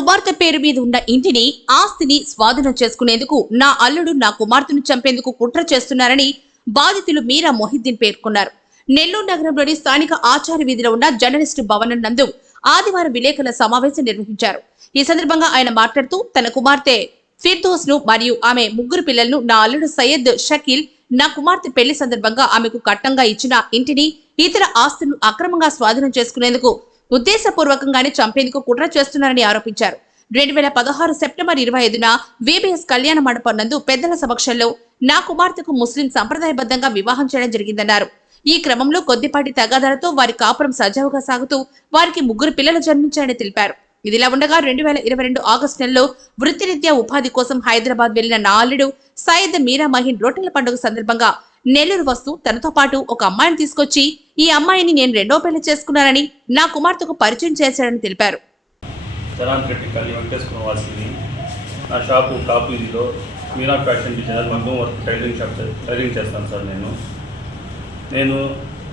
కుమార్తె పేరు మీద ఉన్న ఇంటిని, ఆస్తిని స్వాధీనం చేసుకునేందుకు నా అల్లుడు నా కుమార్తెను చంపేందుకు కుట్ర చేస్తున్నారని బాధితులు మీరా మొహిద్దీన్ పేర్కొన్నారు. నెల్లూరు నగరంలోని స్థానిక ఆచార్య వీధిలో ఉన్న జర్నలిస్టు భవనం నందు ఆదివారం విలేకరుల సమావేశం నిర్వహించారు. ఈ సందర్భంగా ఆయన మాట్లాడుతూ తన కుమార్తె ఫిర్దోస్ ను మరియు ఆమె ముగ్గురు పిల్లలను నా అల్లుడు సయ్యద్ షకీల్ నా కుమార్తె పెళ్లి సందర్భంగా ఆమెకు కట్టంగా ఇచ్చిన ఇంటిని, ఇతర ఆస్తులను అక్రమంగా స్వాధీనం చేసుకునేందుకు ఉద్దేశపూర్వకంగానే చంపేందుకు కుట్ర చేస్తున్నారని ఆరోపించారు. 2016 సెప్టెంబర్ 25న VBS కళ్యాణ మండపం నందు పెద్దల సమక్షంలో నా కుమార్తెకు ముస్లిం సంప్రదాయబద్ధంగా వివాహం చేయడం జరిగిందన్నారు. ఈ క్రమంలో కొద్దిపాటి తగాదాలతో వారి కాపురం సజావుగా సాగుతూ వారికి ముగ్గురు పిల్లలు జన్మించారని తెలిపారు. ఇదిలా ఉండగా 2022 ఆగస్టు నెలలో వృత్తిరీత్యా ఉపాధి కోసం హైదరాబాద్ వెళ్లిన నా అల్లుడు సయ్యద్ మీరా మహీన్ రొట్టెల పండుగ సందర్భంగా నెల్లూరు వస్తూ తనతో పాటు ఒక అమ్మాయిని తీసుకొచ్చి ఈ అమ్మాయిని నేను రెండో పెళ్లి చేసుకున్నానని నా కుమార్తెకు పరిచయం చేశాడని తెలిపారు. నా షాపు కాపీలో మీనా ఫ్యాషన్ డిజైనర్ మగ్గం వర్క్ టైలరింగ్ చేస్తాను సార్. నేను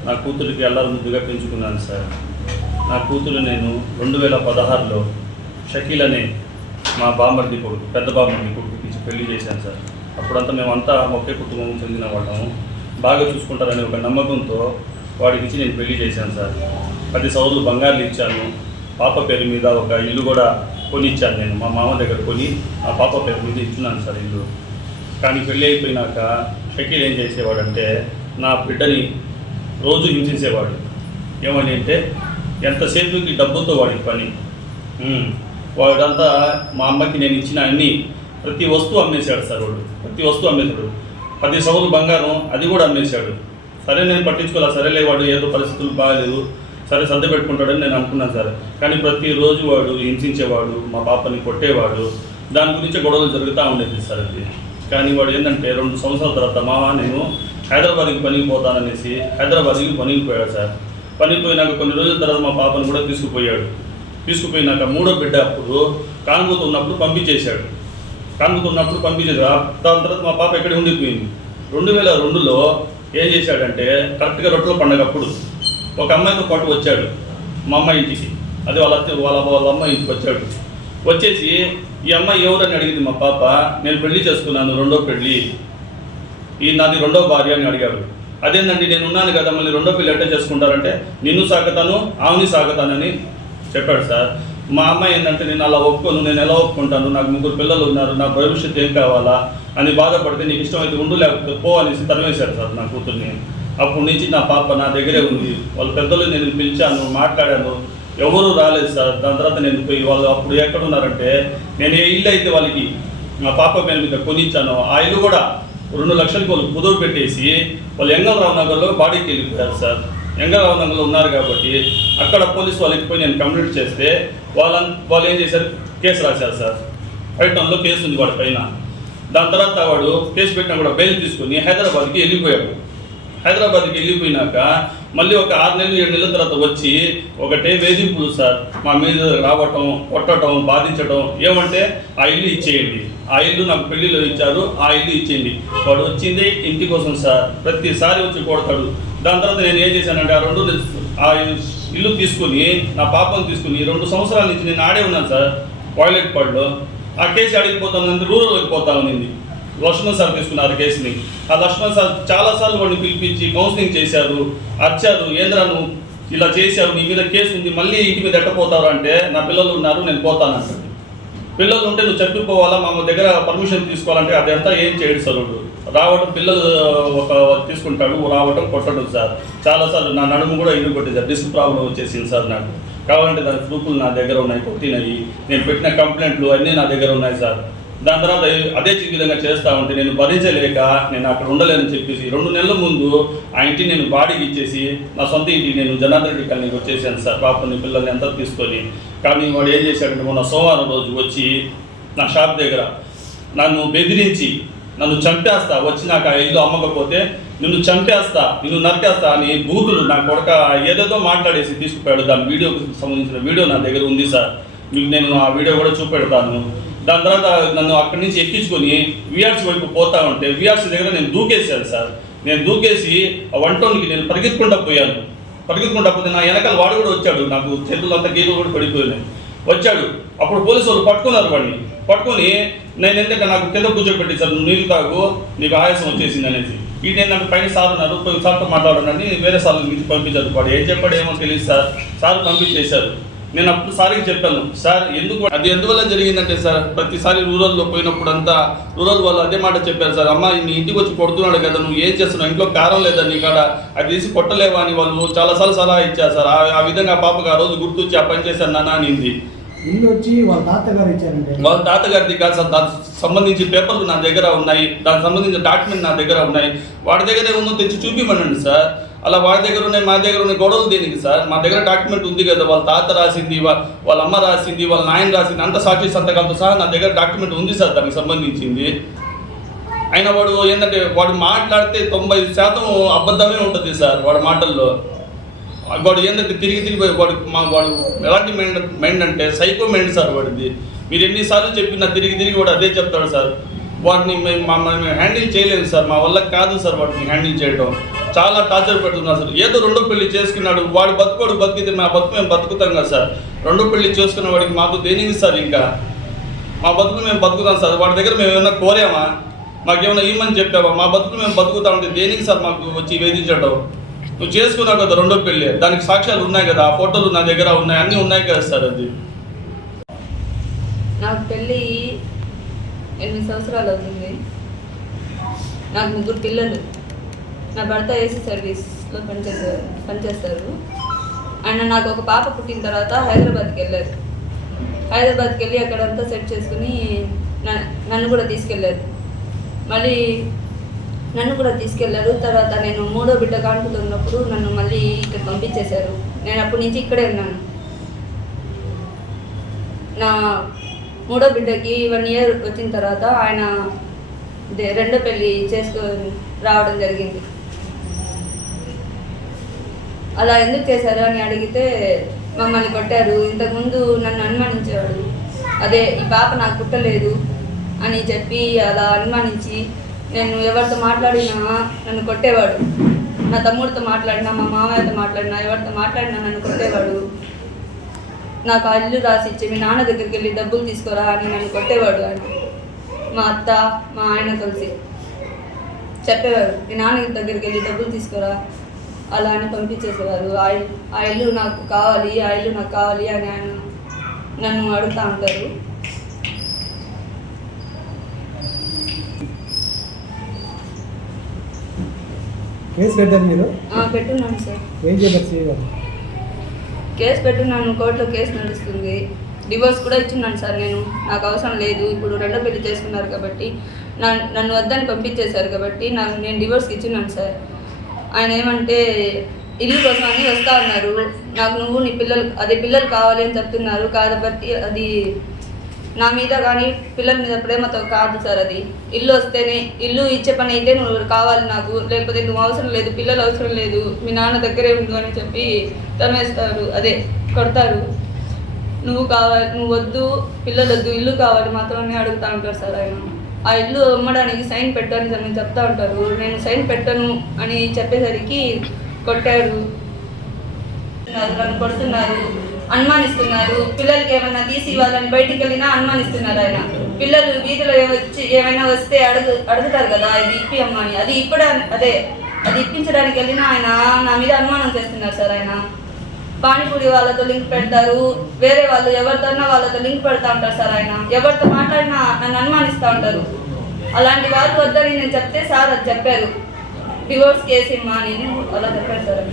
నా కూతురికి అల్లారు ముద్దుగా పెంచుకున్నాను సార్. నా కూతురు నేను 2016లో షకీల్ అనే మా బామ్మర్ది కొడుకు, పెద్ద బామ్మర్ది కొడుకు ఇచ్చి పెళ్లి చేశాను సార్. అప్పుడంతా మేమంతా ఒకే కుటుంబం చెందిన వాళ్ళము. బాగా చూసుకుంటారనే ఒక నమ్మకంతో వాడికి ఇచ్చి నేను పెళ్లి చేశాను సార్. 10 సవర్లు బంగారులు ఇచ్చాను. పాప పేరు మీద ఒక ఇల్లు కూడా కొనిచ్చాను. నేను మా మామ దగ్గర కొని ఆ పాప పేరు మీద ఇచ్చున్నాను సార్ ఇల్లు. కానీ పెళ్ళి అయిపోయినాక షకీల్ ఏం చేసేవాడంటే నా బిడ్డని రోజు హింసించేవాడు. ఏమని అంటే ఎంతసేపుకి డబ్బుతో వాడికి పని. వాడంతా మా అమ్మకి నేను ఇచ్చిన అన్ని ప్రతి వస్తువు అమ్మేశాడు సార్. వాడు ప్రతి వస్తువు అమ్మేశాడు. 10 సవర్లు బంగారం అది కూడా అమ్మేశాడు. సరే నేను పట్టించుకోవాలి, సరేలే వాడు ఏదో పరిస్థితులు బాగాలేదు, సరే సర్ది పెట్టుకుంటాడని నేను అనుకున్నాను సార్. కానీ ప్రతిరోజు వాడు హింసించేవాడు, మా పాపని కొట్టేవాడు. దాని గురించి గొడవలు జరుగుతూ ఉండేది సార్ అది. కానీ వాడు ఏంటంటే 2 సంవత్సరాల తర్వాత మామ నేను హైదరాబాద్కి పనికి పోతాననేసి హైదరాబాద్కి పనికి పోయాడు సార్. పనికి పోయినాక కొన్ని రోజుల తర్వాత మా పాపను కూడా తీసుకుపోయాడు. తీసుకుపోయినాక 3వ బిడ్డ అప్పుడు కానుగుతున్నప్పుడు పంపించేశాడు. దాని తర్వాత మా పాప ఎక్కడ ఉండిపోయింది. 2002లో ఏం చేశాడంటే కరెక్ట్గా రొట్టెల పండుగ అప్పుడు ఒక అమ్మాయితో పాటు వచ్చాడు మా అమ్మ ఇంటికి. అది వాళ్ళ అమ్మ ఇంటికి వచ్చాడు. వచ్చేసి ఈ అమ్మాయి ఎవరని అడిగింది మా పాప. నేను పెళ్లి చేసుకున్నాను, 2వ పెళ్ళి, ఈ నాది 2వ భార్య అని అడిగాడు. అదేంటండి నేను ఉన్నాను కదా, మళ్ళీ 2వ పెళ్ళి ఎట్లా చేసుకుంటారంటే నిన్ను సాగుతాను ఆమెని సాగుతానని చెప్పాడు సార్. మా అమ్మాయి ఏంటంటే నేను అలా ఒప్పుకోను, నేను ఎలా ఒప్పుకుంటాను, నాకు 3 పిల్లలు ఉన్నారు, నా భవిష్యత్తు ఏం కావాలా అని బాధపడితే నీకు ఇష్టమైతే ఉండు లేకపోతే పో అనేసి తరిమేశాడు సార్ నా కూతుర్ని. అప్పటి నుంచి నా పాప నా దగ్గరే ఉంది. వాళ్ళ పెద్దలు నేను పిలిచాను, మాట్లాడాను, ఎవరూ రాలేదు సార్. దాని తర్వాత నేను పోయి వాళ్ళు అప్పుడు ఎక్కడున్నారంటే నేను ఏ ఇల్లు అయితే వాళ్ళకి మా పాప పేరు మీద కొనిచ్చాను ఆ ఇల్లు కూడా 2 లక్షలకి వాళ్ళు కుదురు పెట్టేసి వాళ్ళు ఎంగళరావు నగర్లో బాడీకి వెళ్ళిపోయారు సార్. ఎంగళరావు నగర్లో ఉన్నారు కాబట్టి అక్కడ పోలీసు వాళ్ళకి పోయి నేను కంప్లైంట్ చేస్తే వాళ్ళు ఏం చేశారు, కేసు రాశారు సార్. పైటంలో కేసు ఉంది వాడి పైన. దాని తర్వాత వాడు కేసు పెట్టినా కూడా బెయిల్ తీసుకుని హైదరాబాద్కి వెళ్ళిపోయాడు. హైదరాబాద్కి వెళ్ళిపోయినాక మళ్ళీ ఒక 6 నెలలు 7 నెలల తర్వాత వచ్చి ఒకటే వేధింపులు సార్. మా మీద రావటం, కొట్టడం, బాధించడం. ఏమంటే ఆ ఇల్లు ఇచ్చేయండి, ఆ ఇల్లు నాకు పెళ్లిలో ఇచ్చారు, ఆ ఇల్లు ఇచ్చేయండి. వాడు వచ్చింది ఇంటి కోసం సార్. ప్రతిసారి వచ్చి కొడతాడు. దాని తర్వాత నేను ఏం చేశానంటే ఆ ఇల్లు తీసుకుని నా పాపను తీసుకుని 2 సంవత్సరాల నుంచి నేను ఆడే ఉన్నాను సార్ టాయిలెట్ పడ్లో. ఆ కేసు అడిగిపోతానంటే రూరల్కి పోతా ఉంది. లక్ష్మణ్ సార్ తీసుకున్నారు కేసుని. ఆ లక్ష్మణ్ సార్ చాలాసార్లు వాడిని పిలిపించి కౌన్సిలింగ్ చేశారు, అరిచారు. ఏంద్రా నువ్వు ఇలా చేశారు, నీ మీద కేసు ఉంది, మళ్ళీ ఇంటి మీద ఎట్టపోతారు అంటే నా పిల్లలు ఉన్నారు నేను పోతానంటాడు. పిల్లలు ఉంటే నువ్వు చెప్పిపోవాలా, మా దగ్గర పర్మిషన్ తీసుకోవాలంటే అదంతా ఏం చేయడు సార్. రావడం పిల్లలు ఒక తీసుకుంటాడు, రావడం కొట్టడం సార్. చాలాసార్లు నా నడుము కూడా ఇల్లు కొట్టింది సార్. డిస్క్ ప్రాబ్లం వచ్చేసింది సార్ నాకు. కావాలంటే దాని ప్రూఫ్లు నా దగ్గర ఉన్నాయి, కొట్టినవి, నేను పెట్టిన కంప్లైంట్లు అన్నీ నా దగ్గర ఉన్నాయి సార్. దాని తర్వాత అదే విధంగా చేస్తూ ఉంటే నేను భరించలేక నేను అక్కడ ఉండలేనని చెప్పేసి 2 నెలల ముందు ఆ ఇంటిని నేను బాడీకి ఇచ్చేసి నా సొంత ఇంటికి నేను జనార్దన్ రెడ్డి కాలనీకి వచ్చేసాను సార్. పాపని పిల్లల్ని ఎంత తీసుకొని. కానీ వాడు ఏం చేశాడంటే మొన్న సోమవారం రోజు వచ్చి నా షాప్ దగ్గర నన్ను బెదిరించి నన్ను చంపేస్తా, వచ్చి నాకు ఆ ఇల్లు అమ్మకపోతే నిన్ను చంపేస్తా, నిన్ను నరికేస్తా అని బూతులు నా కొడక ఏదేదో మాట్లాడేసి తీసుకుపోయాడు. దాని వీడియోకి సంబంధించిన వీడియో నా దగ్గర ఉంది సార్. మీకు నేను ఆ వీడియో కూడా చూపెడతాను. దాని తర్వాత నన్ను అక్కడి నుంచి ఎక్కించుకొని విఆర్సీ వైపు పోతా ఉంటే విఆర్సీ దగ్గర నేను దూకేసాను సార్. నేను దూకేసి ఆ 1 టౌన్కి నేను పరిగెత్తుకుంటా పోయాను. పరిగెత్తుకుంటా పోతే నా వెనకాల వాడు కూడా వచ్చాడు. నాకు చేతులంతా గీతలు కూడా పడిపోయినాయి. వచ్చాడు. అప్పుడు పోలీసు వాళ్ళు పట్టుకున్నారు వాడిని. పట్టుకొని నేను ఏంటంటే నాకు కింద కూర్చోబెట్టి సార్ నువ్వు నీళ్ళు తాగు నీకు ఆయాసం వచ్చేసింది అనేసి. ఈయన ఏంటంటే పైన సార్ ఉన్నారు, పోయి సార్తో మాట్లాడాలని వేరే సార్లు నుంచి పంపించారు. వాడు ఏం చెప్పాడు ఏమో తెలియదు సార్ పంపించేశారు. నేను అప్పుడు సార్కి చెప్పాను, సార్ అది ఎందువల్ల జరిగిందంటే సార్ ప్రతిసారి రూరల్లో పోయినప్పుడు అంతా రూరల్ వాళ్ళు అదే మాట చెప్పారు సార్, అమ్మ నీ ఇంటికి వచ్చి కొడుతున్నాడు కదా నువ్వు ఏం చేస్తున్నావు, ఇంట్లో కారం లేదా నీ కాడ అది తీసి కొట్టలేవా అని వాళ్ళు చాలాసార్లు సలహా ఇచ్చారు సార్. ఆ విధంగా ఆ పాపకు ఆ రోజు గుర్తొచ్చి ఆ పని చేశాను నాన్న అనింది. ఇల్లు వచ్చి వాళ్ళ తాతగారు ఇచ్చారంటే వాళ్ళ తాతగారిది కాదు సార్, దానికి సంబంధించి పేపర్లు నా దగ్గర ఉన్నాయి, దానికి సంబంధించిన డాక్యుమెంట్ నా దగ్గర ఉన్నాయి. వాడి దగ్గర ఉందో తెచ్చి చూపిమనండి సార్. అలా వాడి దగ్గర ఉన్నాయి మా దగ్గర ఉన్నాయి గొడవలు దేనికి సార్? మా దగ్గర డాక్యుమెంట్ ఉంది కదా, వాళ్ళ తాత రాసింది, వాళ్ళ అమ్మ రాసింది, వాళ్ళ నాయన రాసింది, అంత సాక్షి సంతకాలతో సహా నా దగ్గర డాక్యుమెంట్ ఉంది సార్ దానికి సంబంధించింది. అయినా వాడు ఏంటంటే వాడు మాట్లాడితే 90% అబద్ధమే ఉంటుంది సార్ వాడి మాటల్లో. వాడు ఏంటంటే తిరిగి వాడు ఎలాంటి మైండ్ అంటే సైకో మైండ్ సార్ వాడిది. మీరు ఎన్నిసార్లు చెప్పినా తిరిగి వాడు అదే చెప్తాడు సార్. వాడిని మేము హ్యాండిల్ చేయలేదు సార్, మా వల్ల కాదు సార్ వాటిని హ్యాండిల్ చేయడం. చాలా టార్చర్ పెడుతున్నారు సార్. ఏదో రెండో పెళ్లి చేసుకున్నాడు, వాడు బతికితే మా బతుకు మేము బతుకుతాం కదా సార్. రెండో పెళ్లి చేసుకున్న వాడికి మాకు దేనికి సార్? ఇంకా మా బతుకులు మేము బతుకుతాం సార్. వాడి దగ్గర మేము ఏమైనా కోరామా? మాకేమైనా ఇమ్మని చెప్పావా? మా బతుకులు మేము బతుకుతా ఉంటే దేనికి సార్ మాకు వచ్చి వేధించడం? నువ్వు చేసుకున్నావు కదా రెండో పెళ్ళి, దానికి సాక్ష్యాలు ఉన్నాయి కదా, ఆ ఫోటోలు నా దగ్గర ఉన్నాయి, అన్నీ ఉన్నాయి కదా సార్. అది నాకు పెళ్ళి 8 సంవత్సరాలు అవుతుంది. నాకు 3 పిల్లలు. నా భర్త ఏసీ సర్వీస్లో పనిచేస్తారు. ఆయన నాకు ఒక పాప పుట్టిన తర్వాత హైదరాబాద్కి వెళ్ళారు. హైదరాబాద్కి వెళ్ళి అక్కడంతా సెట్ చేసుకుని నన్ను కూడా తీసుకెళ్ళారు. మళ్ళీ నన్ను కూడా తీసుకెళ్లారు. తర్వాత నేను 3వ బిడ్డ కానుకుతున్నప్పుడు నన్ను మళ్ళీ ఇక్కడ పంపించేశారు. నేను అప్పటి నుంచి ఇక్కడే ఉన్నాను. నా 3వ బిడ్డకి 1 ఇయర్ వచ్చిన తర్వాత ఆయన రెండో పెళ్ళి చేసుకొని రావడం జరిగింది. అలా ఎందుకు చేశారు అని అడిగితే మమ్మల్ని కొట్టారు. ఇంతకుముందు నన్ను అనుమానించేవాడు. అదే ఈ పాప నాకు పుట్టలేదు అని చెప్పి అలా అనుమానించి నేను ఎవరితో మాట్లాడినా నన్ను కొట్టేవాడు. నా తమ్ముడితో మాట్లాడినా, మా మామయ్యతో మాట్లాడినా, ఎవరితో మాట్లాడినా నన్ను కొట్టేవాడు. నాకు ఆ ఇల్లు రాసి ఇచ్చి మీ నాన్న దగ్గరికి వెళ్ళి డబ్బులు తీసుకోరా అని నన్ను కొట్టేవాడు. ఆయన మా అత్త మా ఆయన కలిసి చెప్పేవారు, మీ నాన్న దగ్గరికి వెళ్ళి డబ్బులు తీసుకోరా అలా అని పంపించేసేవారు. ఆ ఇల్లు నాకు కావాలి, ఆ ఇల్లు నాకు కావాలి అని ఆయన నన్ను అడుగుతూ ఉంటారు. కేసు పెట్టారు మీరు? పెట్టున్నాను సార్. ఏం చెప్పారు? కేసు పెట్టున్నాను, కోర్టులో కేసు నడుస్తుంది. డివోర్స్ కూడా ఇచ్చున్నాను సార్. నాకు అవసరం లేదు, ఇప్పుడు రెండో పెళ్లి చేసుకున్నారు కాబట్టి నన్ను వద్దని పంపించేశారు కాబట్టి నేను డివోర్స్కి ఇచ్చున్నాను సార్. ఆయన ఏమంటే ఇల్లు కోసం అని వస్తూ ఉన్నారు. నాకు నువ్వు నీ పిల్లలు కావాలి అని చెప్తున్నారు కాబట్టి అది నా మీద కానీ పిల్లల మీద ప్రేమతో కాదు సార్. అది ఇల్లు వస్తేనే, ఇల్లు ఇచ్చే పని అయితే నువ్వు కావాలి నాకు, లేకపోతే నువ్వు అవసరం లేదు, పిల్లలు అవసరం లేదు, మీ నాన్న దగ్గరే ఉండు అని చెప్పి తమేస్తారు, అదే కొడతారు. నువ్వు కావాలి, నువ్వు వద్దు, పిల్లలు వద్దు, ఇల్లు కావాలి మాత్రమే అడుగుతూ ఉంటారు సార్. ఆయన ఆ ఇల్లు అమ్మడానికి సైన్ పెట్టు అని నేను చెప్తా ఉంటారు. నేను సైన్ పెట్టను అని చెప్పేసరికి కొట్టాడు, నన్ను కొడుతున్నారు, అనుమానిస్తున్నారు. పిల్లలకి ఏమైనా తీసి ఇవ్వాలని బయటికి వెళ్ళినా అనుమానిస్తున్నారు. ఆయన పిల్లలు వీధిలో వచ్చి ఏమైనా వస్తే అడుగుతారు కదా, ఇది ఇప్పి అమ్మ అని. అది ఇప్పించడానికి వెళ్ళినా ఆయన నా మీద అనుమానం చేస్తున్నారు సార్. ఆయన పానీపూరి వాళ్ళతో లింక్ పెడతారు, వేరే వాళ్ళు ఎవరితోన్నా వాళ్ళతో లింక్ పెడతా ఉంటారు సార్. ఆయన ఎవరితో మాట్లాడినా నన్ను అనుమానిస్తూ ఉంటారు. అలాంటి వాళ్ళు వద్దని నేను చెప్తే సార్ అది చెప్పారు, డివోర్స్ కేసు ఇమ్మా అని అలా చెప్పారు సార్.